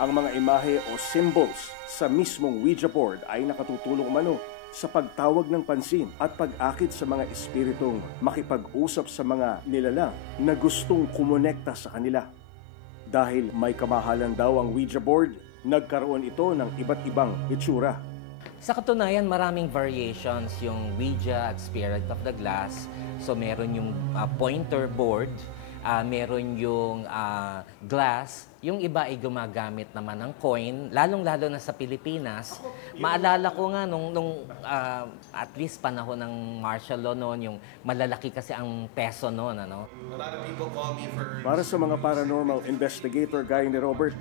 Ang mga imahe o symbols sa mismong Ouija board ay nakatutulong umano sa pagtawag ng pansin at pag-akit sa mga espiritong makipag-usap sa mga nilalang na gustong kumonekta sa kanila. Dahil may kamahalan daw ang Ouija board, nagkaroon ito ng iba't ibang itsura. Sa katunayan, maraming variations yung Ouija at Spirit of the Glass. So meron yung pointer board, meron yung glass, yung iba ay gumagamit naman ng coin, lalong-lalo na sa Pilipinas. Maalala ko nga nung at least panahon ng martial law noon, yung malalaki kasi ang peso noon, ano? Para sa mga paranormal investigator gaya ni Robert,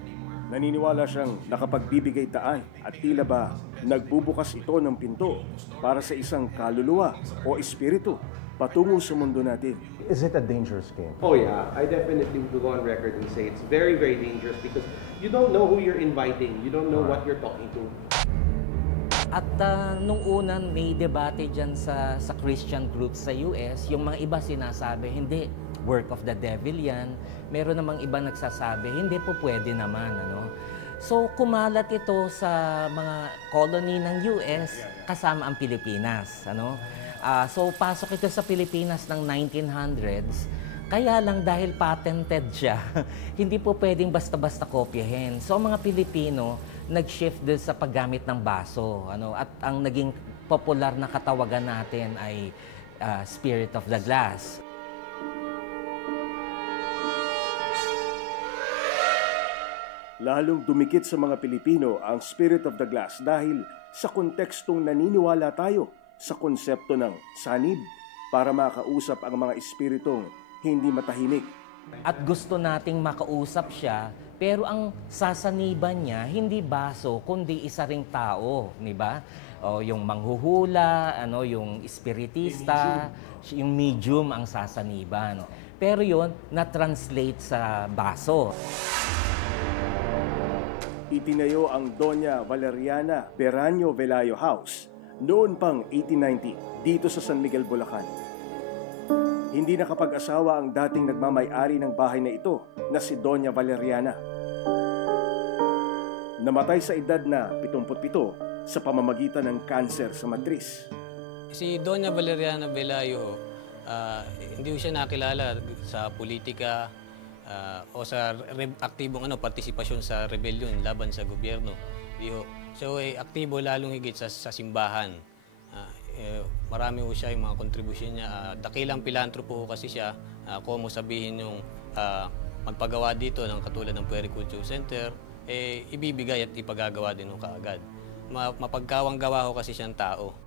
naniniwala siyang nakapagbibigay daan at tila ba nagbubukas ito ng pinto para sa isang kaluluwa o espiritu patungo sa mundo natin. Is it a dangerous game? Oh yeah, I definitely will go on record and say it's very, very dangerous because you don't know who you're inviting. You don't know what you're talking to. At nung unan may debate dyan sa Christian groups sa US, yung mga iba sinasabi, hindi, work of the devil yan. Meron namang iba nagsasabi, hindi po pwede naman. Ano? So kumalat ito sa mga colony ng US kasama ang Pilipinas. Ano? So pasok ito sa Pilipinas ng 1900s. Kaya lang dahil patented siya, hindi po pwedeng basta-basta kopyahin. So ang mga Pilipino nag-shift din sa paggamit ng baso. Ano? At ang naging popular na katawagan natin ay Spirit of the Glass. Lalong dumikit sa mga Pilipino ang Spirit of the Glass dahil sa kontekstong naniniwala tayo sa konsepto ng sanib para makausap ang mga espiritong hindi matahimik. At gusto nating makausap siya, pero ang sasaniban niya hindi baso kundi isa ring tao, di ba? O yung manghuhula, ano, yung espiritista, yung medium ang sasaniban. Pero yon na-translate sa baso. Itinayo ang Doña Valeriana Beraño Velayo House noon pang 1890 dito sa San Miguel, Bulacan. Hindi nakapag-asawa ang dating nagmamay-ari ng bahay na ito na si Doña Valeriana. Namatay sa edad na 77 sa pamamagitan ng kanser sa matris. Si Doña Valeriana Velayo, hindi ko siya nakilala sa politika o sa aktibong partisipasyon sa rebellion laban sa gobyerno. So aktibo lalong higit sa simbahan. Marami ho siya yung mga kontribusyon niya. Dakilang pilantropo kasi siya. Kung mo sabihin yung magpagawa dito ng katulad ng Puericulture Center, ibibigay at ipagagawa din ho kaagad. Mapagkawang gawa ho kasi siyang tao.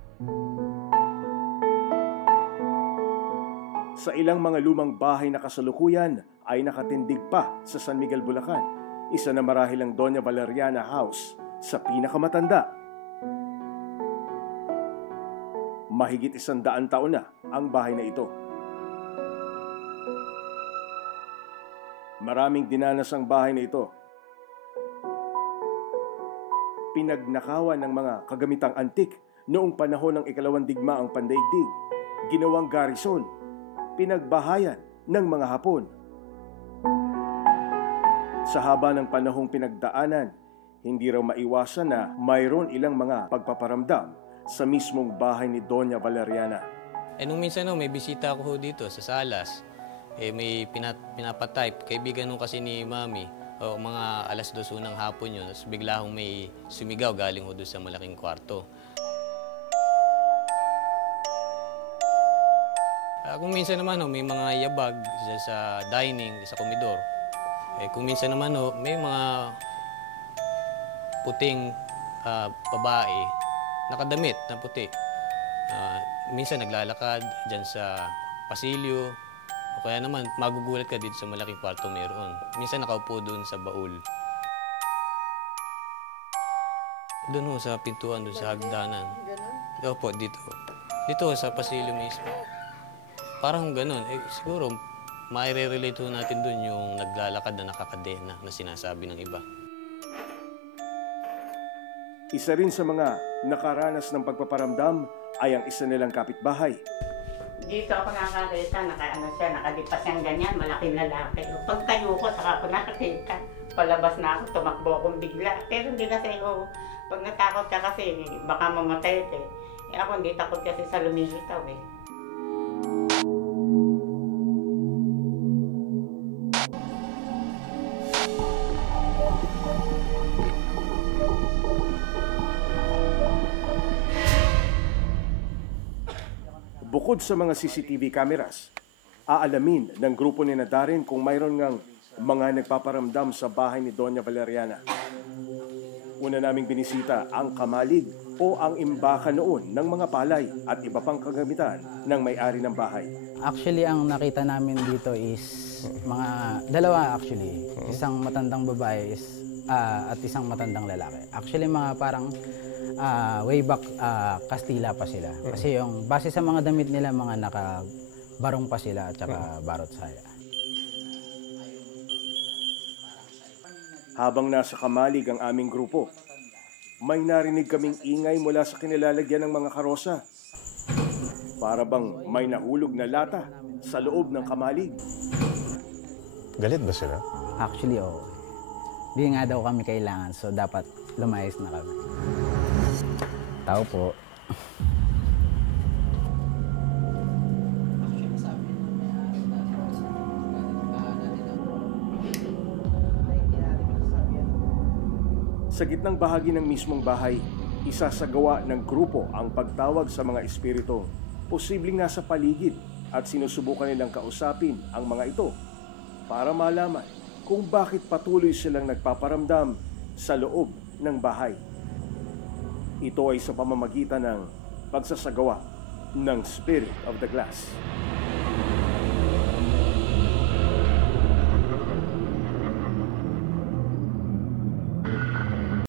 Sa ilang mga lumang bahay na kasalukuyan ay nakatindig pa sa San Miguel, Bulacan. Isa na marahil ang Doña Valeriana House sa pinakamatanda. Mahigit 100 taon na ang bahay na ito. Maraming dinanas ang bahay na ito. Pinagnakawan ng mga kagamitang antik noong panahon ng ikalawang digmaang pandaigdig. Ginawang garrison, pinagbahayan ng mga Hapon. Sa haba ng panahong pinagdaanan, hindi raw maiwasan na mayroon ilang mga pagpaparamdam sa mismong bahay ni Doña Valeriana. Nung minsan may bisita ako dito sa Salas, may pinapatype, kaibigan nung kasi ni Mami, mga 2:00 ng hapon yun, tapos bigla akong may sumigaw galing doon sa malaking kwarto. Kung minsan naman may mga yabag sa dining, sa komedor. Kung minsan naman may mga puting babae, nakadamit na puti. Minsan naglalakad dyan sa pasilyo, o kaya naman magugulat ka dito sa malaking kwarto meron. Minsan nakaupo doon sa baul. Doon sa pintuan, doon sa hagdanan. Opo, dito. Dito sa pasilyo mismo. Parang ganun. Siguro, maire-relate natin doon yung naglalakad na nakakadena na sinasabi ng iba. Isa rin sa mga nakaranas ng pagpaparamdam ay ang isa nilang kapitbahay. Dito ako nakakita, nakadipas siyang ganyan, malaking lalaki. Pag tayo ko, saka ako nakakita. Palabas na ako, tumakbo akong bigla. Pero hindi kasi ako, pag natakot ka kasi, baka mamatay ka. Ako hindi takot kasi sa lumilitaw eh. Bukod sa mga CCTV cameras, aalamin ng grupo ni Darren kung mayroon ngang mga nagpaparamdam sa bahay ni Doña Valeriana. Una naming binisita ang kamalig o ang imbaka noon ng mga palay at iba pang kagamitan ng may-ari ng bahay. Actually, ang nakita namin dito is mga dalawa actually. Isang matandang babae at isang matandang lalaki. Actually, mga parang way back Kastila pa sila. Kasi yung base sa mga damit nila, mga nakabarong pa sila at saka barot saya. Habang nasa kamalig ang aming grupo, may narinig kaming ingay mula sa kinilalagyan ng mga karosa. Para bang may nahulog na lata sa loob ng kamalig. Galit ba sila? Actually, oo. Di nga daw kami kailangan, so dapat lumayas na kami. Tao po. Sa gitnang bahagi ng mismong bahay, isasagawa ng grupo ang pagtawag sa mga espiritu, posibleng nasa paligid at sinusubukan nilang kausapin ang mga ito para malaman kung bakit patuloy silang nagpaparamdam sa loob ng bahay. Ito ay sa pamamagitan ng pagsasagawa ng Spirit of the Glass.